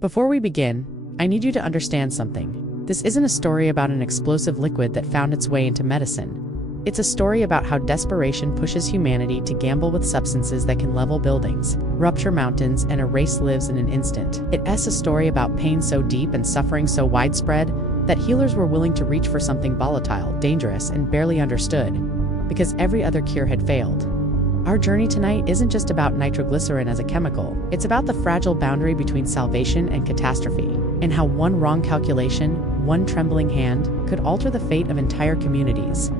Before we begin, I need you to understand something. This isn't a story about an explosive liquid that found its way into medicine. It's a story about how desperation pushes humanity to gamble with substances that can level buildings, rupture mountains, and erase lives in an instant. It's a story about pain so deep and suffering so widespread that healers were willing to reach for something volatile, dangerous, and barely understood, because every other cure had failed. Our journey tonight isn't just about nitroglycerin as a chemical, it's about the fragile boundary between salvation and catastrophe, and how one wrong calculation, one trembling hand, could alter the fate of entire communities.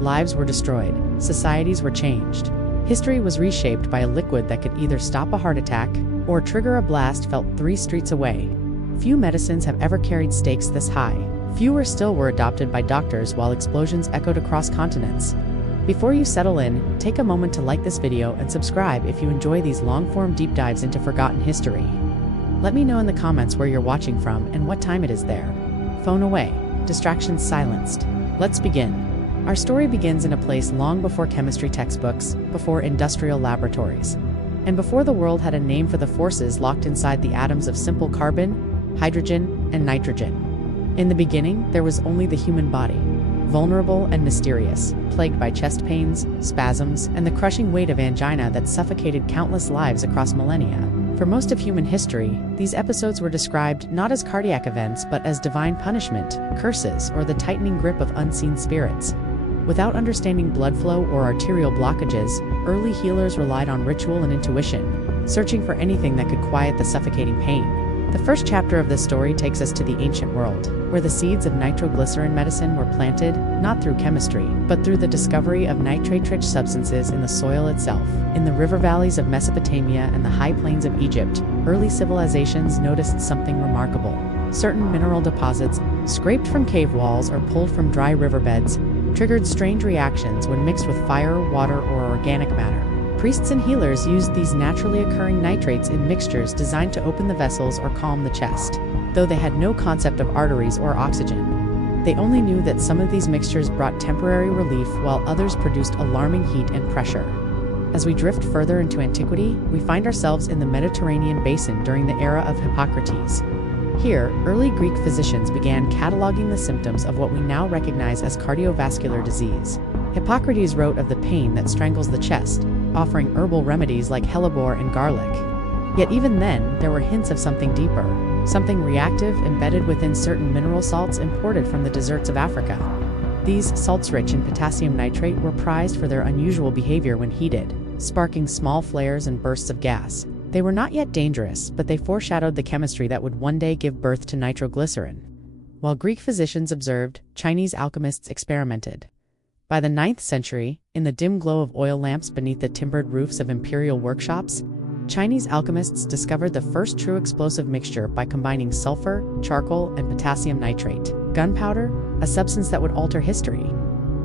Lives were destroyed, societies were changed. History was reshaped by a liquid that could either stop a heart attack or trigger a blast felt 3 streets away. Few medicines have ever carried stakes this high. Fewer still were adopted by doctors while explosions echoed across continents. Before you settle in, take a moment to like this video and subscribe if you enjoy these long-form deep dives into forgotten history. Let me know in the comments where you're watching from and what time it is there. Phone away, distractions silenced. Let's begin. Our story begins in a place long before chemistry textbooks, before industrial laboratories, and before the world had a name for the forces locked inside the atoms of simple carbon, hydrogen, and nitrogen. In the beginning, there was only the human body, vulnerable and mysterious, plagued by chest pains, spasms, and the crushing weight of angina that suffocated countless lives across millennia. For most of human history, these episodes were described not as cardiac events but as divine punishment, curses, or the tightening grip of unseen spirits. Without understanding blood flow or arterial blockages, early healers relied on ritual and intuition, searching for anything that could quiet the suffocating pain. The first chapter of this story takes us to the ancient world, where the seeds of nitroglycerin medicine were planted, not through chemistry, but through the discovery of nitrate-rich substances in the soil itself. In the river valleys of Mesopotamia and the high plains of Egypt, early civilizations noticed something remarkable. Certain mineral deposits, scraped from cave walls or pulled from dry riverbeds, triggered strange reactions when mixed with fire, water, or organic matter. Priests and healers used these naturally occurring nitrates in mixtures designed to open the vessels or calm the chest, though they had no concept of arteries or oxygen. They only knew that some of these mixtures brought temporary relief while others produced alarming heat and pressure. As we drift further into antiquity, we find ourselves in the Mediterranean basin during the era of Hippocrates. Here, early Greek physicians began cataloging the symptoms of what we now recognize as cardiovascular disease. Hippocrates wrote of the pain that strangles the chest, offering herbal remedies like hellebore and garlic. Yet even then, there were hints of something deeper, something reactive embedded within certain mineral salts imported from the deserts of Africa. These salts rich in potassium nitrate were prized for their unusual behavior when heated, sparking small flares and bursts of gas. They were not yet dangerous, but they foreshadowed the chemistry that would one day give birth to nitroglycerin. While Greek physicians observed, Chinese alchemists experimented. By the 9th century, in the dim glow of oil lamps beneath the timbered roofs of imperial workshops, Chinese alchemists discovered the first true explosive mixture by combining sulfur, charcoal, and potassium nitrate, gunpowder, a substance that would alter history.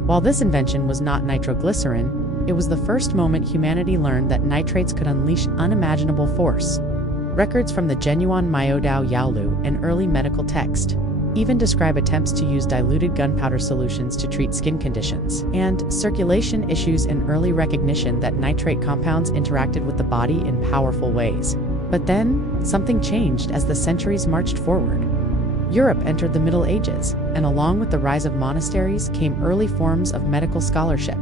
While this invention was not nitroglycerin, it was the first moment humanity learned that nitrates could unleash unimaginable force. Records from the Genuan Maodao Yaolu, an early medical text, even describe attempts to use diluted gunpowder solutions to treat skin conditions, and circulation issues in early recognition that nitrate compounds interacted with the body in powerful ways. But then, something changed as the centuries marched forward. Europe entered the Middle Ages, and along with the rise of monasteries came early forms of medical scholarship.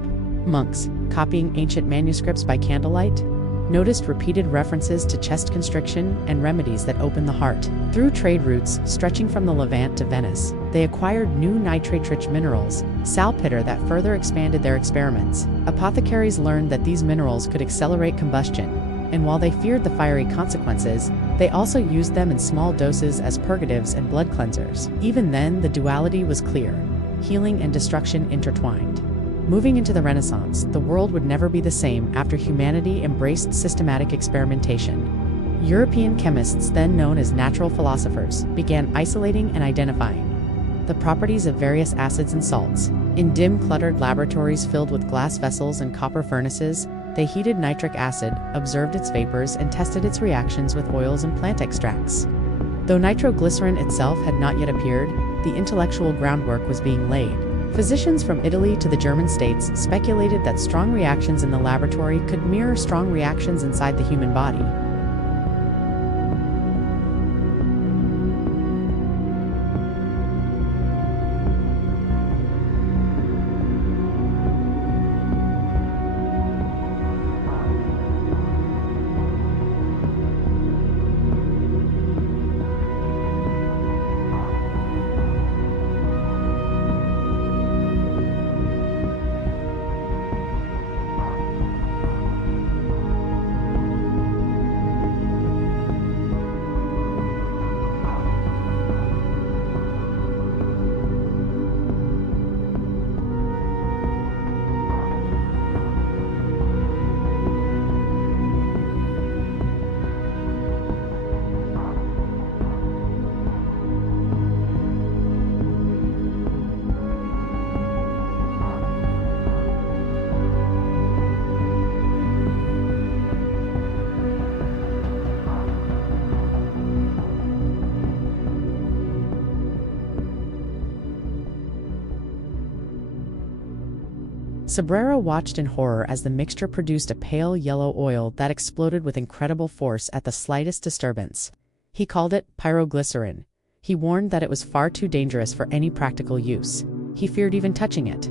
Monks, copying ancient manuscripts by candlelight, noticed repeated references to chest constriction and remedies that open the heart. Through trade routes stretching from the Levant to Venice, they acquired new nitrate-rich minerals, saltpeter, that further expanded their experiments. Apothecaries learned that these minerals could accelerate combustion, and while they feared the fiery consequences, they also used them in small doses as purgatives and blood cleansers. Even then, the duality was clear: healing and destruction intertwined. Moving into the Renaissance, the world would never be the same after humanity embraced systematic experimentation. European chemists, then known as natural philosophers, began isolating and identifying the properties of various acids and salts. In dim, cluttered laboratories filled with glass vessels and copper furnaces, they heated nitric acid, observed its vapors, and tested its reactions with oils and plant extracts. Though nitroglycerin itself had not yet appeared, the intellectual groundwork was being laid. Physicians from Italy to the German states speculated that strong reactions in the laboratory could mirror strong reactions inside the human body. Sobrero watched in horror as the mixture produced a pale yellow oil that exploded with incredible force at the slightest disturbance. He called it pyroglycerin. He warned that it was far too dangerous for any practical use. He feared even touching it.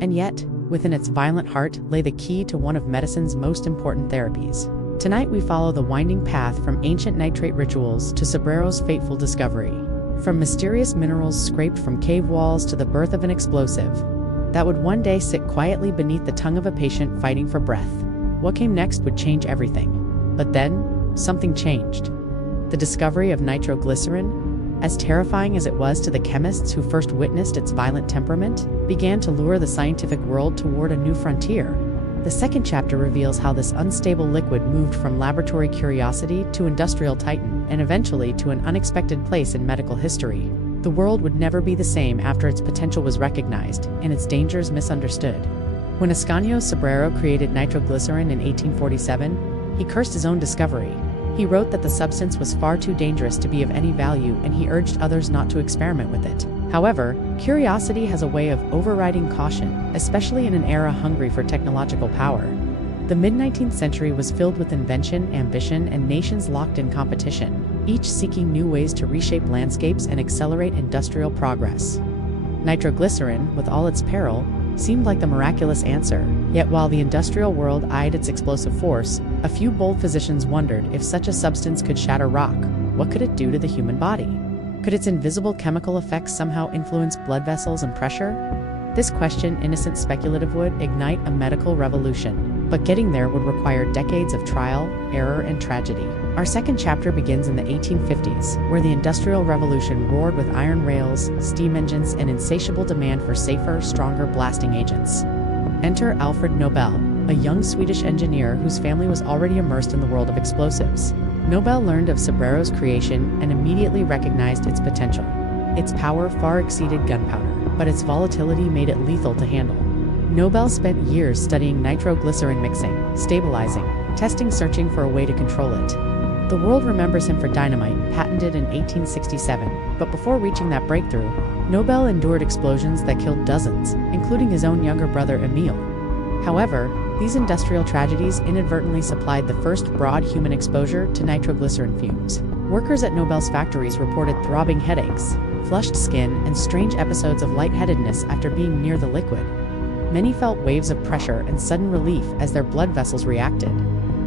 And yet, within its violent heart lay the key to one of medicine's most important therapies. Tonight we follow the winding path from ancient nitrate rituals to Sobrero's fateful discovery. From mysterious minerals scraped from cave walls to the birth of an explosive that would one day sit quietly beneath the tongue of a patient fighting for breath. What came next would change everything. But then, something changed. The discovery of nitroglycerin, as terrifying as it was to the chemists who first witnessed its violent temperament, began to lure the scientific world toward a new frontier. The second chapter reveals how this unstable liquid moved from laboratory curiosity to industrial titan and eventually to an unexpected place in medical history. The world would never be the same after its potential was recognized and its dangers misunderstood. When Ascanio Sobrero created nitroglycerin in 1847, he cursed his own discovery. He wrote that the substance was far too dangerous to be of any value, and he urged others not to experiment with it. However, curiosity has a way of overriding caution, especially in an era hungry for technological power. The mid-19th century was filled with invention, ambition, and nations locked in competition, each seeking new ways to reshape landscapes and accelerate industrial progress. Nitroglycerin, with all its peril, seemed like the miraculous answer. Yet while the industrial world eyed its explosive force, a few bold physicians wondered if such a substance could shatter rock. What could it do to the human body? Could its invisible chemical effects somehow influence blood vessels and pressure? This question, innocent speculative, would ignite a medical revolution. But getting there would require decades of trial, error, and tragedy. Our second chapter begins in the 1850s, where the Industrial Revolution roared with iron rails, steam engines, and insatiable demand for safer, stronger blasting agents. Enter Alfred Nobel, a young Swedish engineer whose family was already immersed in the world of explosives. Nobel learned of Sobrero's creation and immediately recognized its potential. Its power far exceeded gunpowder, but its volatility made it lethal to handle. Nobel spent years studying nitroglycerin mixing, stabilizing, testing, searching for a way to control it. The world remembers him for dynamite, patented in 1867, but before reaching that breakthrough, Nobel endured explosions that killed dozens, including his own younger brother Emil. However, these industrial tragedies inadvertently supplied the first broad human exposure to nitroglycerin fumes. Workers at Nobel's factories reported throbbing headaches, flushed skin, and strange episodes of lightheadedness after being near the liquid. Many felt waves of pressure and sudden relief as their blood vessels reacted.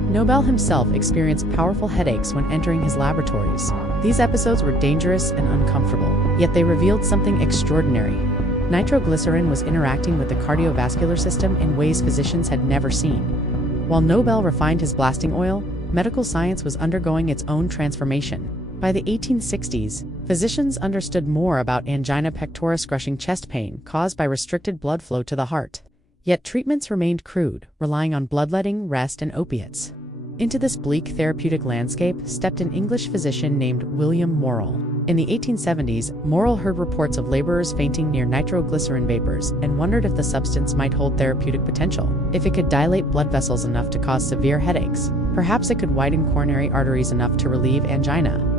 Nobel himself experienced powerful headaches when entering his laboratories. These episodes were dangerous and uncomfortable, yet they revealed something extraordinary. Nitroglycerin was interacting with the cardiovascular system in ways physicians had never seen. While Nobel refined his blasting oil, medical science was undergoing its own transformation. By the 1860s, physicians understood more about angina pectoris, crushing chest pain caused by restricted blood flow to the heart. Yet treatments remained crude, relying on bloodletting, rest, and opiates. Into this bleak therapeutic landscape stepped an English physician named William Morrell. In the 1870s, Morrell heard reports of laborers fainting near nitroglycerin vapors and wondered if the substance might hold therapeutic potential. If it could dilate blood vessels enough to cause severe headaches, perhaps it could widen coronary arteries enough to relieve angina.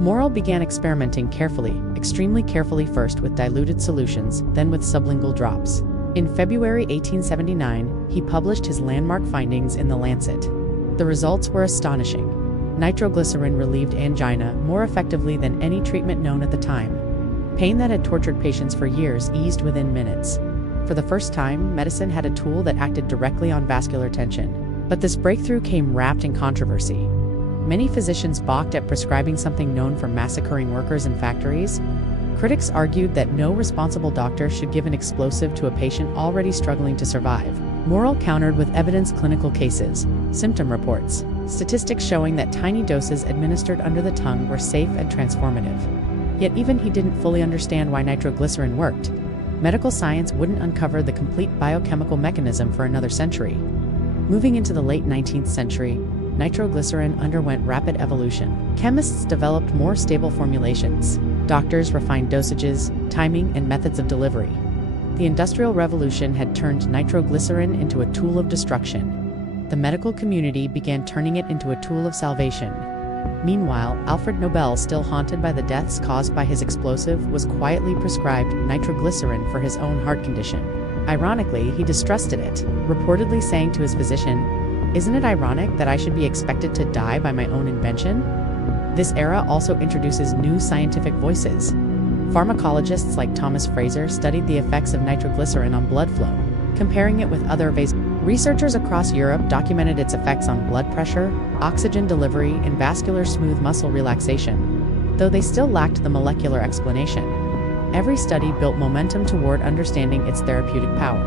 Morrell began experimenting carefully, extremely carefully, first with diluted solutions, then with sublingual drops. In February 1879, he published his landmark findings in The Lancet. The results were astonishing. Nitroglycerin relieved angina more effectively than any treatment known at the time. Pain that had tortured patients for years eased within minutes. For the first time, medicine had a tool that acted directly on vascular tension. But this breakthrough came wrapped in controversy. Many physicians balked at prescribing something known for massacring workers in factories. Critics argued that no responsible doctor should give an explosive to a patient already struggling to survive. Morrell countered with evidence, clinical cases, symptom reports, statistics showing that tiny doses administered under the tongue were safe and transformative. Yet even he didn't fully understand why nitroglycerin worked. Medical science wouldn't uncover the complete biochemical mechanism for another century. Moving into the late 19th century, nitroglycerin underwent rapid evolution. Chemists developed more stable formulations. Doctors refined dosages, timing, and methods of delivery. The Industrial Revolution had turned nitroglycerin into a tool of destruction. The medical community began turning it into a tool of salvation. Meanwhile, Alfred Nobel, still haunted by the deaths caused by his explosive, was quietly prescribed nitroglycerin for his own heart condition. Ironically, he distrusted it, reportedly saying to his physician, "Isn't it ironic that I should be expected to die by my own invention?" This era also introduces new scientific voices. Pharmacologists like Thomas Fraser studied the effects of nitroglycerin on blood flow, comparing it with other researchers across Europe documented its effects on blood pressure, oxygen delivery, and vascular smooth muscle relaxation, though they still lacked the molecular explanation. Every study built momentum toward understanding its therapeutic power.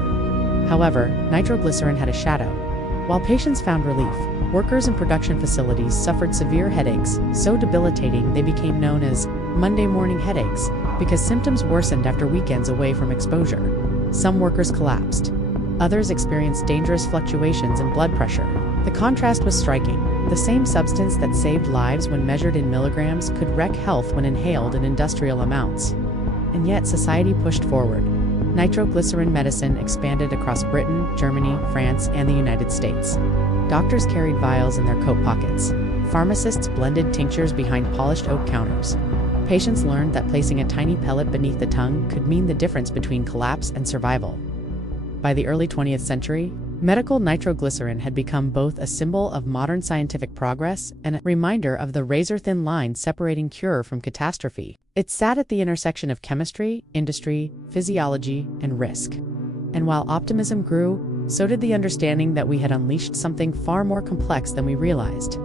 However, nitroglycerin had a shadow. While patients found relief, workers in production facilities suffered severe headaches, so debilitating they became known as Monday morning headaches, because symptoms worsened after weekends away from exposure. Some workers collapsed. Others experienced dangerous fluctuations in blood pressure. The contrast was striking. The same substance that saved lives when measured in milligrams could wreck health when inhaled in industrial amounts. And yet society pushed forward. Nitroglycerin medicine expanded across Britain, Germany, France, and the United States. Doctors carried vials in their coat pockets. Pharmacists blended tinctures behind polished oak counters. Patients learned that placing a tiny pellet beneath the tongue could mean the difference between collapse and survival. By the early 20th century, medical nitroglycerin had become both a symbol of modern scientific progress and a reminder of the razor-thin line separating cure from catastrophe. It sat at the intersection of chemistry, industry, physiology, and risk. And while optimism grew, so did the understanding that we had unleashed something far more complex than we realized.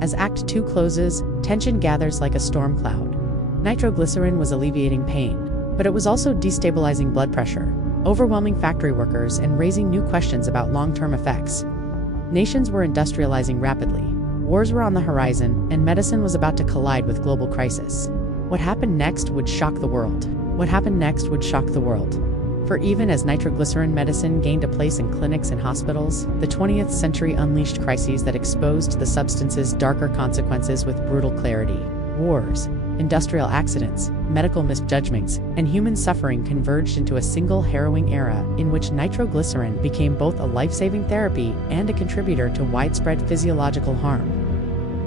As Act 2 closes, tension gathers like a storm cloud. Nitroglycerin was alleviating pain, but it was also destabilizing blood pressure, overwhelming factory workers, and raising new questions about long-term effects. Nations were industrializing rapidly, wars were on the horizon, and medicine was about to collide with global crisis. What happened next would shock the world. What happened next would shock the world. For even as nitroglycerin medicine gained a place in clinics and hospitals, the 20th century unleashed crises that exposed the substance's darker consequences with brutal clarity. Wars, industrial accidents, medical misjudgments, and human suffering converged into a single harrowing era in which nitroglycerin became both a life-saving therapy and a contributor to widespread physiological harm.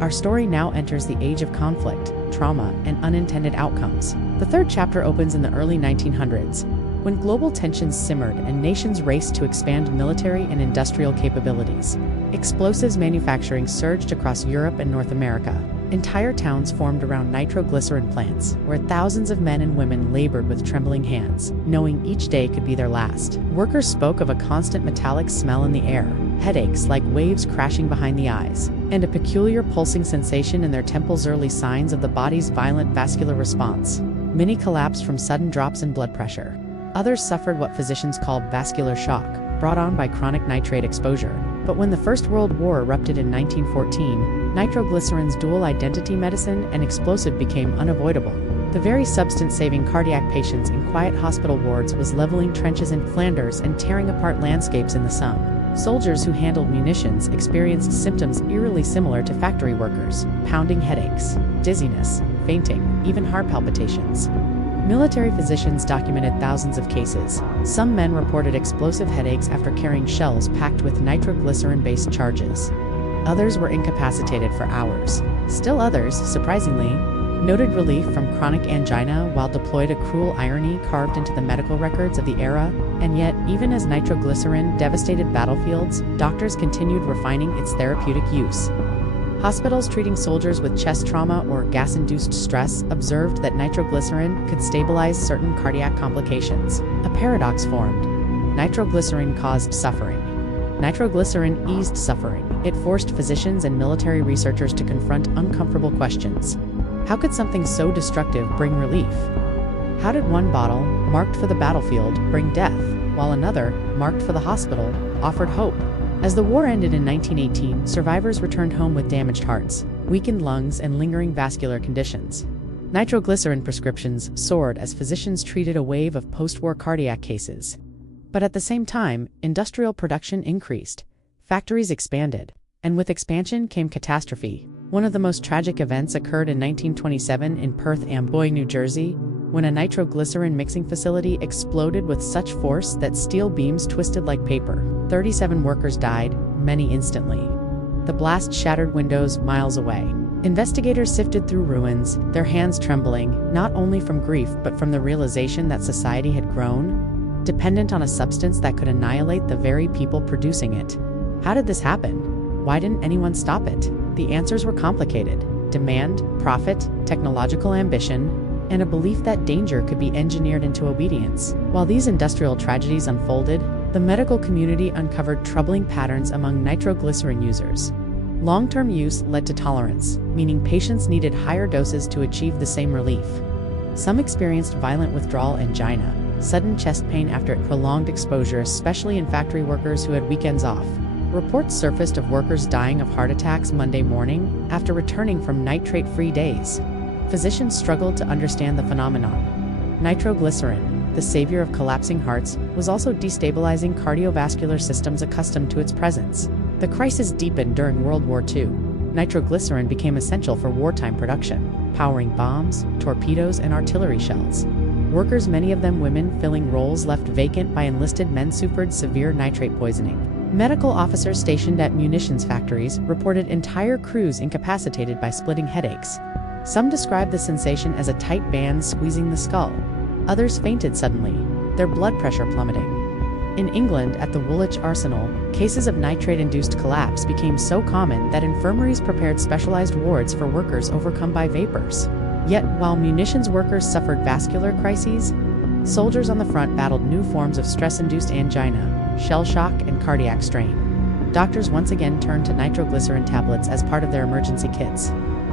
Our story now enters the age of conflict, trauma, and unintended outcomes. The third chapter opens in the early 1900s, when global tensions simmered and nations raced to expand military and industrial capabilities. Explosives manufacturing surged across Europe and North America. Entire towns formed around nitroglycerin plants, where thousands of men and women labored with trembling hands, knowing each day could be their last. Workers spoke of a constant metallic smell in the air, headaches like waves crashing behind the eyes, and a peculiar pulsing sensation in their temples, early signs of the body's violent vascular response. Many collapsed from sudden drops in blood pressure. Others suffered what physicians called vascular shock, brought on by chronic nitrate exposure. But when the First World War erupted in 1914, nitroglycerin's dual identity, medicine and explosive, became unavoidable. The very substance saving cardiac patients in quiet hospital wards was leveling trenches in Flanders and tearing apart landscapes in the Somme. Soldiers who handled munitions experienced symptoms eerily similar to factory workers: pounding headaches, dizziness, fainting, even heart palpitations. Military physicians documented thousands of cases. Some men reported explosive headaches after carrying shells packed with nitroglycerin-based charges. Others were incapacitated for hours. Still others, surprisingly, noted relief from chronic angina while deployed, a cruel irony carved into the medical records of the era. And yet, even as nitroglycerin devastated battlefields, doctors continued refining its therapeutic use. Hospitals treating soldiers with chest trauma or gas-induced stress observed that nitroglycerin could stabilize certain cardiac complications. A paradox formed. Nitroglycerin caused suffering. Nitroglycerin eased suffering. It forced physicians and military researchers to confront uncomfortable questions. How could something so destructive bring relief? How did one bottle, marked for the battlefield, bring death, while another, marked for the hospital, offered hope? As the war ended in 1918, survivors returned home with damaged hearts, weakened lungs, and lingering vascular conditions. Nitroglycerin prescriptions soared as physicians treated a wave of post-war cardiac cases. But at the same time, industrial production increased, factories expanded, and with expansion came catastrophe. One of the most tragic events occurred in 1927 in Perth Amboy, New Jersey, when a nitroglycerin mixing facility exploded with such force that steel beams twisted like paper. 37 workers died, many instantly. The blast shattered windows miles away. Investigators sifted through ruins, their hands trembling, not only from grief but from the realization that society had grown. dependent on a substance that could annihilate the very people producing it. How did this happen? Why didn't anyone stop it? The answers were complicated: demand, profit, technological ambition, and a belief that danger could be engineered into obedience. While these industrial tragedies unfolded, the medical community uncovered troubling patterns among nitroglycerin users. Long-term use led to tolerance, meaning patients needed higher doses to achieve the same relief. Some experienced violent withdrawal angina, sudden chest pain after prolonged exposure, especially in factory workers who had weekends off. Reports surfaced of workers dying of heart attacks Monday morning after returning from nitrate-free days. Physicians struggled to understand the phenomenon. Nitroglycerin, the savior of collapsing hearts, was also destabilizing cardiovascular systems accustomed to its presence. The crisis deepened during World War II. Nitroglycerin became essential for wartime production, powering bombs, torpedoes, and artillery shells. Workers, many of them women, filling roles left vacant by enlisted men, suffered severe nitrate poisoning. Medical officers stationed at munitions factories reported entire crews incapacitated by splitting headaches. Some described the sensation as a tight band squeezing the skull. Others fainted suddenly, their blood pressure plummeting. In England, at the Woolwich Arsenal, cases of nitrate-induced collapse became so common that infirmaries prepared specialized wards for workers overcome by vapors. Yet, while munitions workers suffered vascular crises, soldiers on the front battled new forms of stress-induced angina, shell shock, and cardiac strain. Doctors once again turned to nitroglycerin tablets as part of their emergency kits.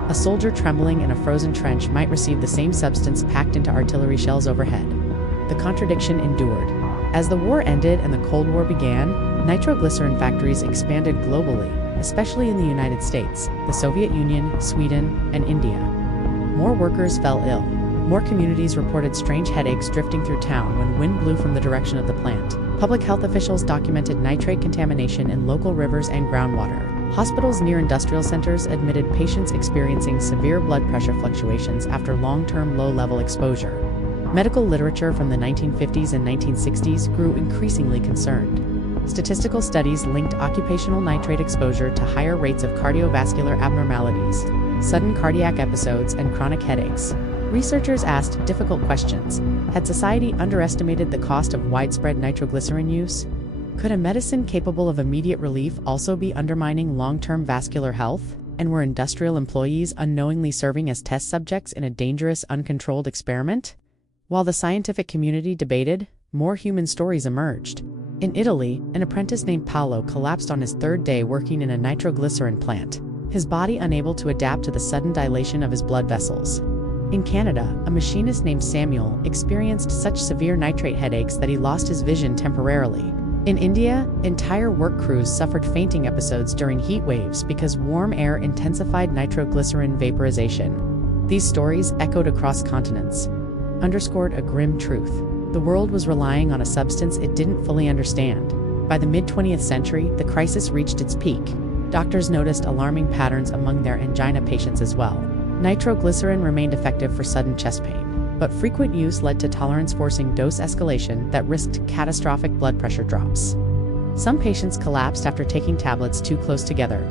A soldier trembling in a frozen trench might receive the same substance packed into artillery shells overhead. The contradiction endured. As the war ended and the Cold War began, nitroglycerin factories expanded globally, especially in the United States, the Soviet Union, Sweden, and India. More workers fell ill. More communities reported strange headaches drifting through town when wind blew from the direction of the plant. Public health officials documented nitrate contamination in local rivers and groundwater. Hospitals near industrial centers admitted patients experiencing severe blood pressure fluctuations after long-term low-level exposure. Medical literature from the 1950s and 1960s grew increasingly concerned. Statistical studies linked occupational nitrate exposure to higher rates of cardiovascular abnormalities, sudden cardiac episodes, and chronic headaches. Researchers asked difficult questions. Had society underestimated the cost of widespread nitroglycerin use? Could a medicine capable of immediate relief also be undermining long-term vascular health? And were industrial employees unknowingly serving as test subjects in a dangerous, uncontrolled experiment? While the scientific community debated, more human stories emerged. In Italy, an apprentice named Paolo collapsed on his third day working in a nitroglycerin plant, his body unable to adapt to the sudden dilation of his blood vessels. In Canada, a machinist named Samuel experienced such severe nitrate headaches that he lost his vision temporarily. In India, entire work crews suffered fainting episodes during heat waves because warm air intensified nitroglycerin vaporization. These stories, echoed across continents, underscored a grim truth. The world was relying on a substance it didn't fully understand. By the mid-20th century, the crisis reached its peak. Doctors noticed alarming patterns among their angina patients as well. Nitroglycerin remained effective for sudden chest pain, but frequent use led to tolerance-forcing dose escalation that risked catastrophic blood pressure drops. Some patients collapsed after taking tablets too close together.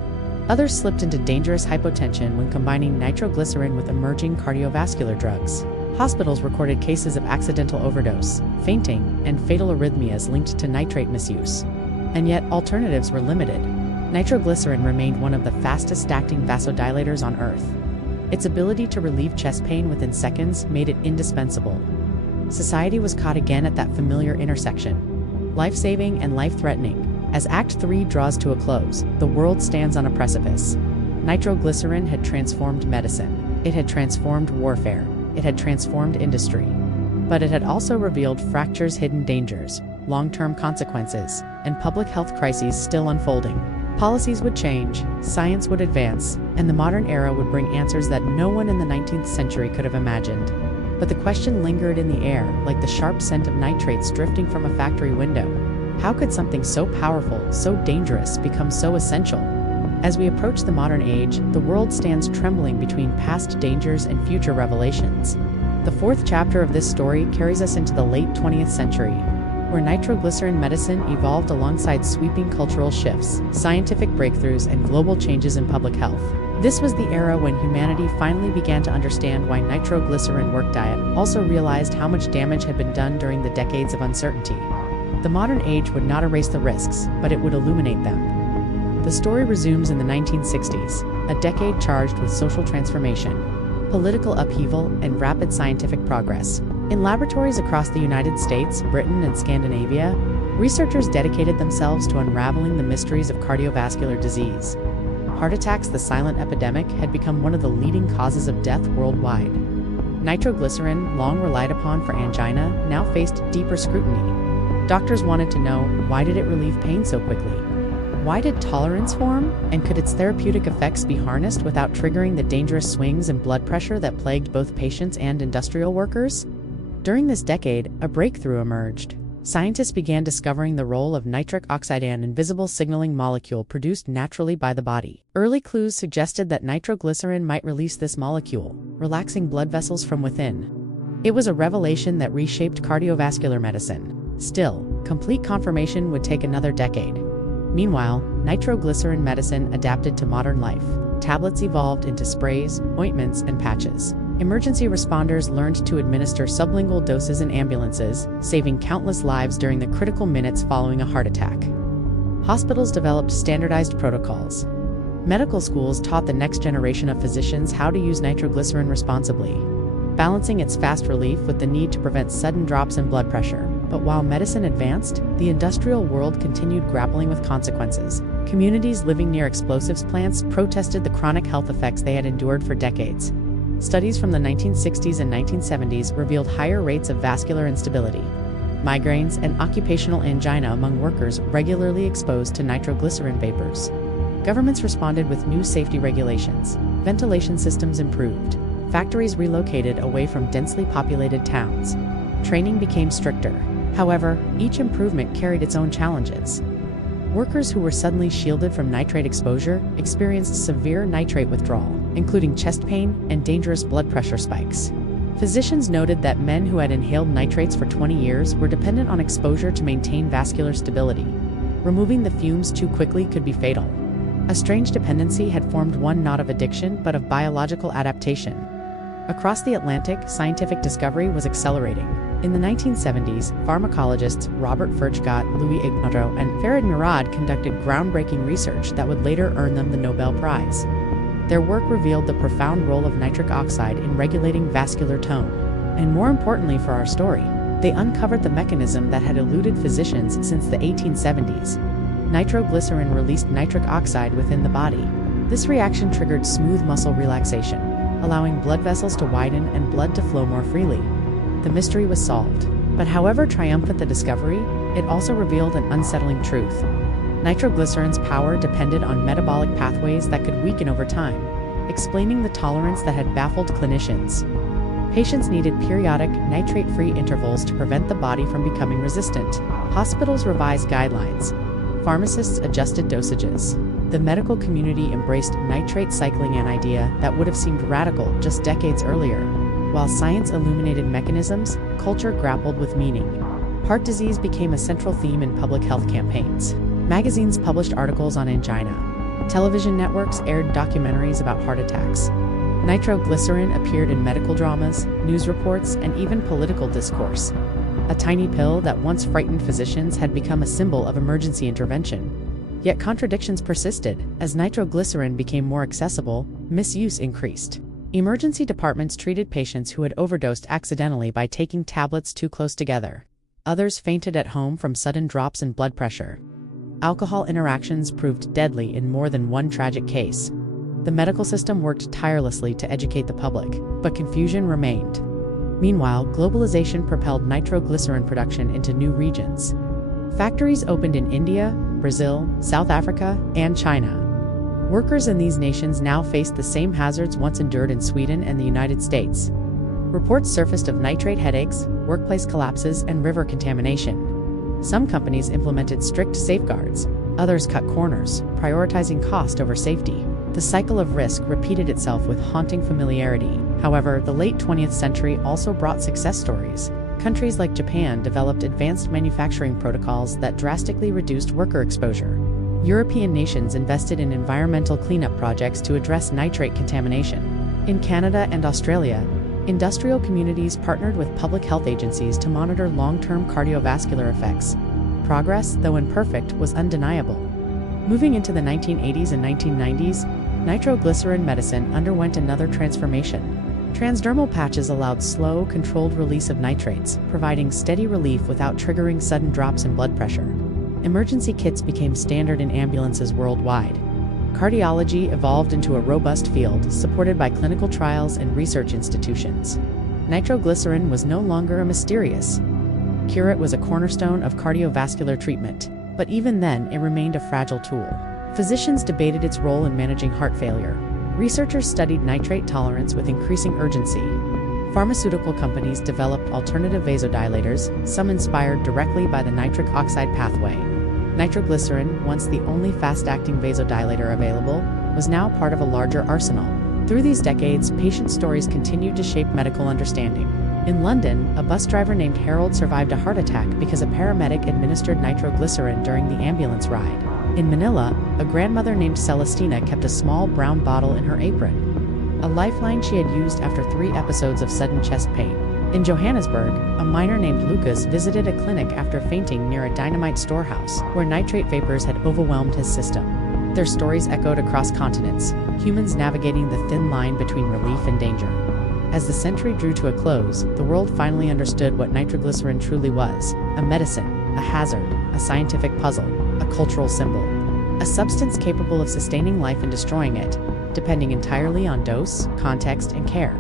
Others slipped into dangerous hypotension when combining nitroglycerin with emerging cardiovascular drugs. Hospitals recorded cases of accidental overdose, fainting, and fatal arrhythmias linked to nitrate misuse. And yet, alternatives were limited. Nitroglycerin remained one of the fastest-acting vasodilators on Earth. Its ability to relieve chest pain within seconds made it indispensable. Society was caught again at that familiar intersection, life-saving and life-threatening. As Act 3 draws to a close, the world stands on a precipice. Nitroglycerin had transformed medicine. It had transformed warfare. It had transformed industry. But it had also revealed fractures, hidden dangers, long-term consequences, and public health crises still unfolding. Policies would change, science would advance, and the modern era would bring answers that no one in the 19th century could have imagined. But the question lingered in the air, like the sharp scent of nitrates drifting from a factory window. How could something so powerful, so dangerous, become so essential? As we approach the modern age, the world stands trembling between past dangers and future revelations. The fourth chapter of this story carries us into the late 20th century, where nitroglycerin medicine evolved alongside sweeping cultural shifts, scientific breakthroughs, and global changes in public health. This was the era when humanity finally began to understand why nitroglycerin worked. Diet also realized how much damage had been done during the decades of uncertainty. The modern age would not erase the risks, but it would illuminate them. The story resumes in the 1960s, a decade charged with social transformation, political upheaval, and rapid scientific progress. In laboratories across the United States, Britain, and Scandinavia, researchers dedicated themselves to unraveling the mysteries of cardiovascular disease. Heart attacks, the silent epidemic, had become one of the leading causes of death worldwide. Nitroglycerin, long relied upon for angina, now faced deeper scrutiny. Doctors wanted to know, why did it relieve pain so quickly? Why did tolerance form? And could its therapeutic effects be harnessed without triggering the dangerous swings in blood pressure that plagued both patients and industrial workers? During this decade, a breakthrough emerged. Scientists began discovering the role of nitric oxide, an invisible signaling molecule produced naturally by the body. Early clues suggested that nitroglycerin might release this molecule, relaxing blood vessels from within. It was a revelation that reshaped cardiovascular medicine. Still, complete confirmation would take another decade. Meanwhile, nitroglycerin medicine adapted to modern life. Tablets evolved into sprays, ointments, and patches. Emergency responders learned to administer sublingual doses in ambulances, saving countless lives during the critical minutes following a heart attack. Hospitals developed standardized protocols. Medical schools taught the next generation of physicians how to use nitroglycerin responsibly, balancing its fast relief with the need to prevent sudden drops in blood pressure. But while medicine advanced, the industrial world continued grappling with consequences. Communities living near explosives plants protested the chronic health effects they had endured for decades. Studies from the 1960s and 1970s revealed higher rates of vascular instability, migraines, and occupational angina among workers regularly exposed to nitroglycerin vapors. Governments responded with new safety regulations. Ventilation systems improved. Factories relocated away from densely populated towns. Training became stricter. However, each improvement carried its own challenges. Workers who were suddenly shielded from nitrate exposure experienced severe nitrate withdrawal, including chest pain and dangerous blood pressure spikes. Physicians noted that men who had inhaled nitrates for 20 years were dependent on exposure to maintain vascular stability. Removing the fumes too quickly could be fatal. A strange dependency had formed, one not of addiction but of biological adaptation. Across the Atlantic, scientific discovery was accelerating. In the 1970s, pharmacologists Robert Furchgott, Louis Ignatro, and Farid Murad conducted groundbreaking research that would later earn them the Nobel Prize. Their work revealed the profound role of nitric oxide in regulating vascular tone. And more importantly for our story, they uncovered the mechanism that had eluded physicians since the 1870s. Nitroglycerin released nitric oxide within the body. This reaction triggered smooth muscle relaxation, allowing blood vessels to widen and blood to flow more freely. The mystery was solved. But however triumphant the discovery, it also revealed an unsettling truth. Nitroglycerin's power depended on metabolic pathways that could weaken over time, explaining the tolerance that had baffled clinicians. Patients needed periodic, nitrate-free intervals to prevent the body from becoming resistant. Hospitals revised guidelines. Pharmacists adjusted dosages. The medical community embraced nitrate cycling, an idea that would have seemed radical just decades earlier. While science illuminated mechanisms, culture grappled with meaning. Heart disease became a central theme in public health campaigns. Magazines published articles on angina. Television networks aired documentaries about heart attacks. Nitroglycerin appeared in medical dramas, news reports, and even political discourse. A tiny pill that once frightened physicians had become a symbol of emergency intervention. Yet contradictions persisted. As nitroglycerin became more accessible, misuse increased. Emergency departments treated patients who had overdosed accidentally by taking tablets too close together. Others fainted at home from sudden drops in blood pressure. Alcohol interactions proved deadly in more than one tragic case. The medical system worked tirelessly to educate the public, but confusion remained. Meanwhile, globalization propelled nitroglycerin production into new regions. Factories opened in India, Brazil, South Africa, and China. Workers in these nations now faced the same hazards once endured in Sweden and the United States. Reports surfaced of nitrate headaches, workplace collapses, and river contamination. Some companies implemented strict safeguards. Others cut corners, prioritizing cost over safety. The cycle of risk repeated itself with haunting familiarity. However, the late 20th century also brought success stories. Countries like Japan developed advanced manufacturing protocols that drastically reduced worker exposure. European nations invested in environmental cleanup projects to address nitrate contamination. In Canada and Australia, industrial communities partnered with public health agencies to monitor long-term cardiovascular effects. Progress, though imperfect, was undeniable. Moving into the 1980s and 1990s, nitroglycerin medicine underwent another transformation. Transdermal patches allowed slow, controlled release of nitrates, providing steady relief without triggering sudden drops in blood pressure. Emergency kits became standard in ambulances worldwide. Cardiology evolved into a robust field, supported by clinical trials and research institutions. Nitroglycerin was no longer a mysterious cure. It was a cornerstone of cardiovascular treatment, but even then, it remained a fragile tool. Physicians debated its role in managing heart failure. Researchers studied nitrate tolerance with increasing urgency. Pharmaceutical companies developed alternative vasodilators, some inspired directly by the nitric oxide pathway. Nitroglycerin, once the only fast-acting vasodilator available, was now part of a larger arsenal. Through these decades, patient stories continued to shape medical understanding. In London, a bus driver named Harold survived a heart attack because a paramedic administered nitroglycerin during the ambulance ride. In Manila, a grandmother named Celestina kept a small brown bottle in her apron, a lifeline she had used after 3 episodes of sudden chest pain. In Johannesburg, a miner named Lucas visited a clinic after fainting near a dynamite storehouse, where nitrate vapors had overwhelmed his system. Their stories echoed across continents, humans navigating the thin line between relief and danger. As the century drew to a close, the world finally understood what nitroglycerin truly was: a medicine, a hazard, a scientific puzzle, a cultural symbol, a substance capable of sustaining life and destroying it, depending entirely on dose, context, and care.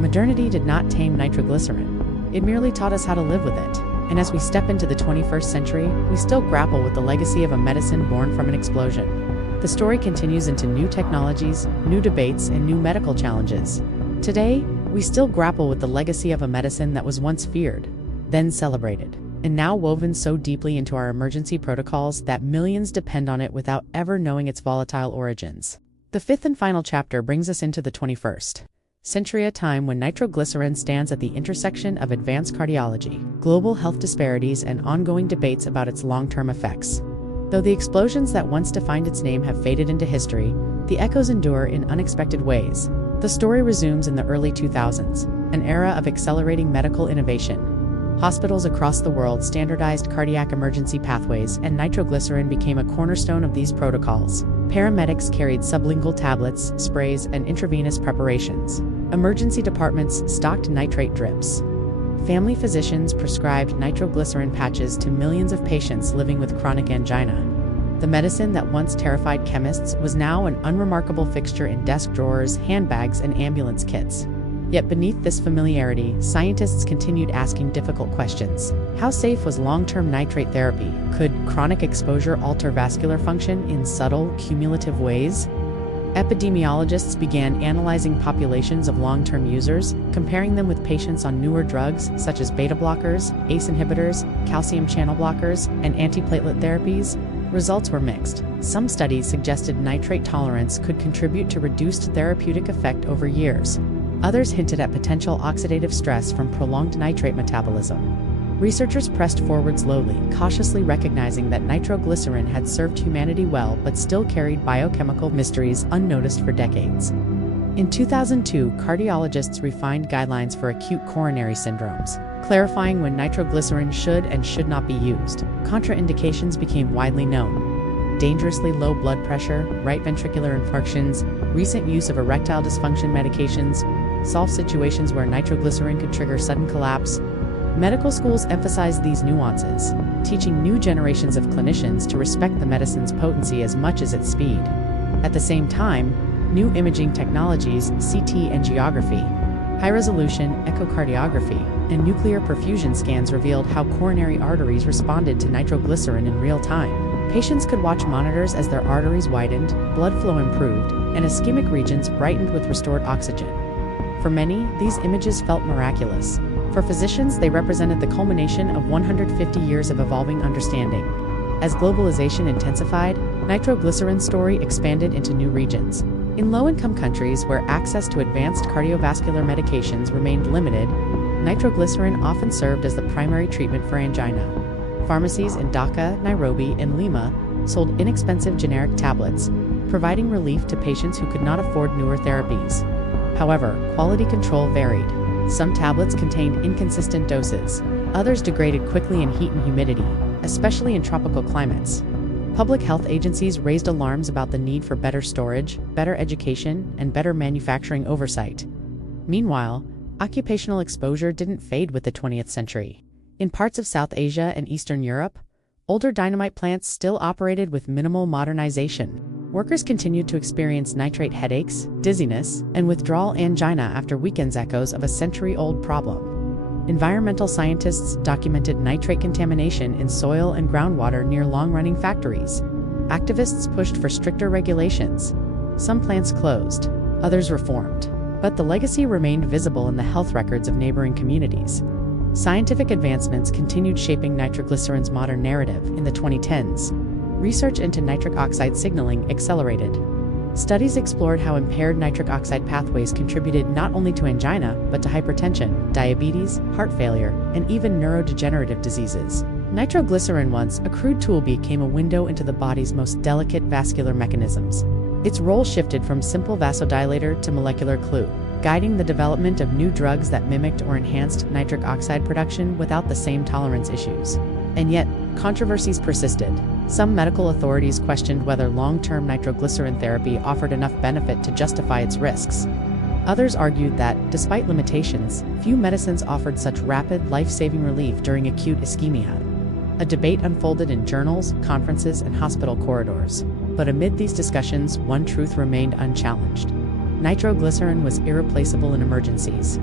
Modernity did not tame nitroglycerin. It merely taught us how to live with it. And as we step into the 21st century, we still grapple with the legacy of a medicine born from an explosion. The story continues into new technologies, new debates, and new medical challenges. Today, we still grapple with the legacy of a medicine that was once feared, then celebrated, and now woven so deeply into our emergency protocols that millions depend on it without ever knowing its volatile origins. The 5th and final chapter brings us into the 21st century, a time when nitroglycerin stands at the intersection of advanced cardiology, global health disparities, and ongoing debates about its long-term effects. Though the explosions that once defined its name have faded into history, the echoes endure in unexpected ways. The story resumes in the early 2000s, an era of accelerating medical innovation. Hospitals across the world standardized cardiac emergency pathways, and nitroglycerin became a cornerstone of these protocols. Paramedics carried sublingual tablets, sprays, and intravenous preparations. Emergency departments stocked nitrate drips. Family physicians prescribed nitroglycerin patches to millions of patients living with chronic angina. The medicine that once terrified chemists was now an unremarkable fixture in desk drawers, handbags, and ambulance kits. Yet beneath this familiarity, scientists continued asking difficult questions. How safe was long-term nitrate therapy? Could chronic exposure alter vascular function in subtle, cumulative ways? Epidemiologists began analyzing populations of long-term users, comparing them with patients on newer drugs such as beta blockers, ACE inhibitors, calcium channel blockers, and antiplatelet therapies. Results were mixed. Some studies suggested nitrate tolerance could contribute to reduced therapeutic effect over years. Others hinted at potential oxidative stress from prolonged nitrate metabolism. Researchers pressed forward slowly, cautiously recognizing that nitroglycerin had served humanity well but still carried biochemical mysteries unnoticed for decades. In 2002, cardiologists refined guidelines for acute coronary syndromes, clarifying when nitroglycerin should and should not be used. Contraindications became widely known: dangerously low blood pressure, right ventricular infarctions, recent use of erectile dysfunction medications, solve situations where nitroglycerin could trigger sudden collapse. Medical schools emphasize these nuances, teaching new generations of clinicians to respect the medicine's potency as much as its speed. At the same time, new imaging technologies, CT angiography, high-resolution echocardiography, and nuclear perfusion scans revealed how coronary arteries responded to nitroglycerin in real time. Patients could watch monitors as their arteries widened, blood flow improved, and ischemic regions brightened with restored oxygen. For many, these images felt miraculous. For physicians, they represented the culmination of 150 years of evolving understanding. As globalization intensified, nitroglycerin's story expanded into new regions. In low-income countries where access to advanced cardiovascular medications remained limited, nitroglycerin often served as the primary treatment for angina. Pharmacies in Dhaka, Nairobi, and Lima sold inexpensive generic tablets, providing relief to patients who could not afford newer therapies. However, quality control varied. Some tablets contained inconsistent doses. Others degraded quickly in heat and humidity, especially in tropical climates. Public health agencies raised alarms about the need for better storage, better education, and better manufacturing oversight. Meanwhile, occupational exposure didn't fade with the 20th century. In parts of South Asia and Eastern Europe, older dynamite plants still operated with minimal modernization. Workers continued to experience nitrate headaches, dizziness, and withdrawal angina after weekends, echoes of a century-old problem. Environmental scientists documented nitrate contamination in soil and groundwater near long-running factories. Activists pushed for stricter regulations. Some plants closed, others reformed. But the legacy remained visible in the health records of neighboring communities. Scientific advancements continued shaping nitroglycerin's modern narrative. In the 2010s, research into nitric oxide signaling accelerated. Studies explored how impaired nitric oxide pathways contributed not only to angina, but to hypertension, diabetes, heart failure, and even neurodegenerative diseases. Nitroglycerin, once a crude tool, became a window into the body's most delicate vascular mechanisms. Its role shifted from simple vasodilator to molecular glue, guiding the development of new drugs that mimicked or enhanced nitric oxide production without the same tolerance issues. And yet, controversies persisted. Some medical authorities questioned whether long-term nitroglycerin therapy offered enough benefit to justify its risks. Others argued that, despite limitations, few medicines offered such rapid, life-saving relief during acute ischemia. A debate unfolded in journals, conferences, and hospital corridors. But amid these discussions, one truth remained unchallenged. Nitroglycerin was irreplaceable in emergencies.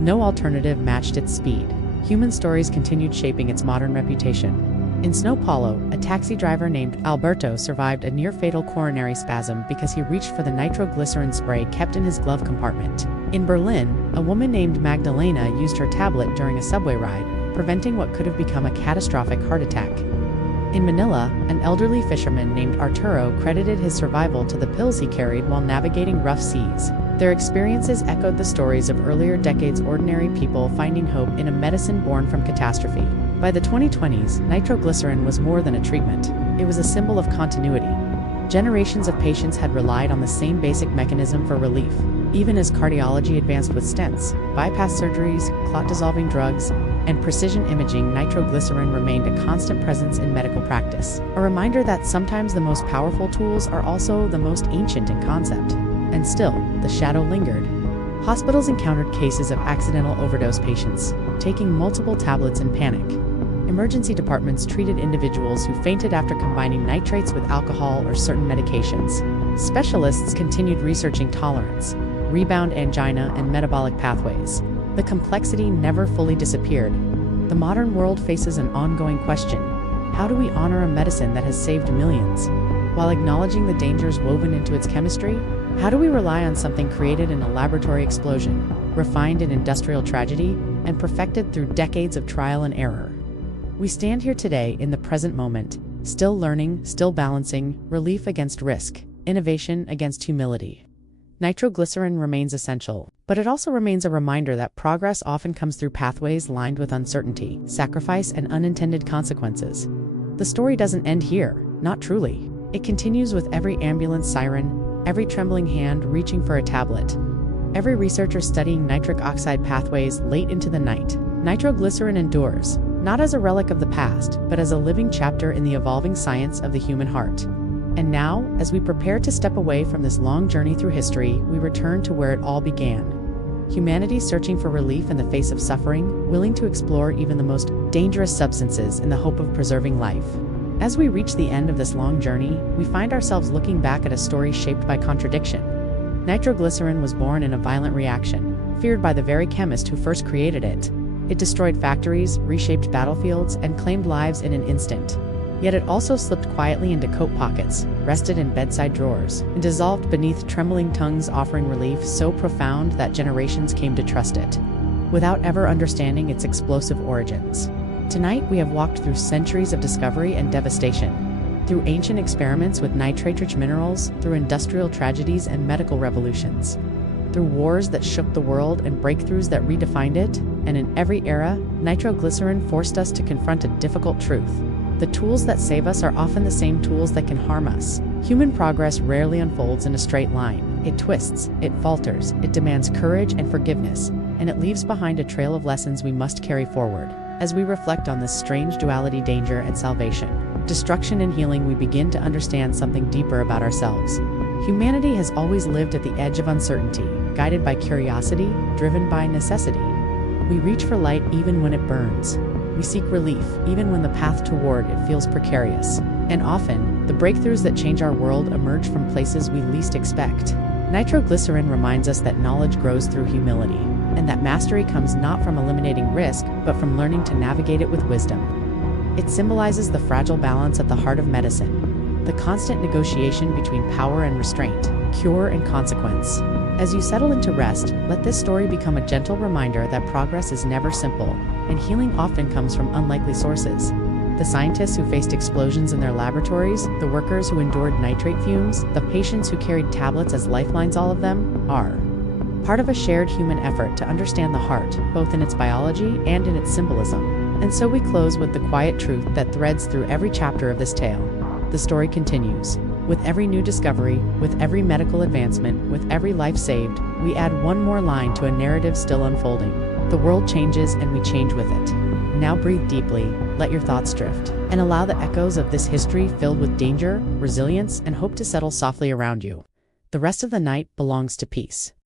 No alternative matched its speed. Human stories continued shaping its modern reputation. In São Paulo, a taxi driver named Alberto survived a near-fatal coronary spasm because he reached for the nitroglycerin spray kept in his glove compartment. In Berlin, a woman named Magdalena used her tablet during a subway ride, preventing what could have become a catastrophic heart attack. In Manila, an elderly fisherman named Arturo credited his survival to the pills he carried while navigating rough seas. Their experiences echoed the stories of earlier decades' ordinary people finding hope in a medicine born from catastrophe. By the 2020s, nitroglycerin was more than a treatment. It was a symbol of continuity. Generations of patients had relied on the same basic mechanism for relief. Even as cardiology advanced with stents, bypass surgeries, clot-dissolving drugs, and precision imaging, nitroglycerin remained a constant presence in medical practice. A reminder that sometimes the most powerful tools are also the most ancient in concept. And still, the shadow lingered. Hospitals encountered cases of accidental overdose patients, taking multiple tablets in panic. Emergency departments treated individuals who fainted after combining nitrates with alcohol or certain medications. Specialists continued researching tolerance, rebound angina, and metabolic pathways. The complexity never fully disappeared. The modern world faces an ongoing question: how do we honor a medicine that has saved millions, while acknowledging the dangers woven into its chemistry? How do we rely on something created in a laboratory explosion, refined in industrial tragedy, and perfected through decades of trial and error? We stand here today in the present moment, still learning, still balancing, relief against risk, innovation against humility. Nitroglycerin remains essential, but it also remains a reminder that progress often comes through pathways lined with uncertainty, sacrifice, and unintended consequences. The story doesn't end here, not truly. It continues with every ambulance siren, every trembling hand reaching for a tablet, every researcher studying nitric oxide pathways late into the night. Nitroglycerin endures, not as a relic of the past, but as a living chapter in the evolving science of the human heart. And now, as we prepare to step away from this long journey through history, we return to where it all began. Humanity searching for relief in the face of suffering, willing to explore even the most dangerous substances in the hope of preserving life. As we reach the end of this long journey, we find ourselves looking back at a story shaped by contradiction. Nitroglycerin was born in a violent reaction, feared by the very chemist who first created it. It destroyed factories, reshaped battlefields, and claimed lives in an instant. Yet it also slipped quietly into coat pockets, rested in bedside drawers, and dissolved beneath trembling tongues, offering relief so profound that generations came to trust it, without ever understanding its explosive origins. Tonight, we have walked through centuries of discovery and devastation, through ancient experiments with nitrate-rich minerals, through industrial tragedies and medical revolutions, through wars that shook the world and breakthroughs that redefined it, and in every era, nitroglycerin forced us to confront a difficult truth. The tools that save us are often the same tools that can harm us. Human progress rarely unfolds in a straight line. It twists, it falters, it demands courage and forgiveness, and it leaves behind a trail of lessons we must carry forward. As we reflect on this strange duality, danger and salvation, destruction and healing, we begin to understand something deeper about ourselves. Humanity has always lived at the edge of uncertainty, guided by curiosity, driven by necessity. We reach for light even when it burns. We seek relief even when the path toward it feels precarious. And often, the breakthroughs that change our world emerge from places we least expect. Nitroglycerin reminds us that knowledge grows through humility, and that mastery comes not from eliminating risk, but from learning to navigate it with wisdom. It symbolizes the fragile balance at the heart of medicine, the constant negotiation between power and restraint, cure and consequence. As you settle into rest, let this story become a gentle reminder that progress is never simple, and healing often comes from unlikely sources. The scientists who faced explosions in their laboratories, the workers who endured nitrate fumes, the patients who carried tablets as lifelines, all of them are part of a shared human effort to understand the heart, both in its biology and in its symbolism. And so we close with the quiet truth that threads through every chapter of this tale. The story continues. With every new discovery, with every medical advancement, with every life saved, we add one more line to a narrative still unfolding. The world changes and we change with it. Now breathe deeply, let your thoughts drift, and allow the echoes of this history filled with danger, resilience, and hope to settle softly around you. The rest of the night belongs to peace.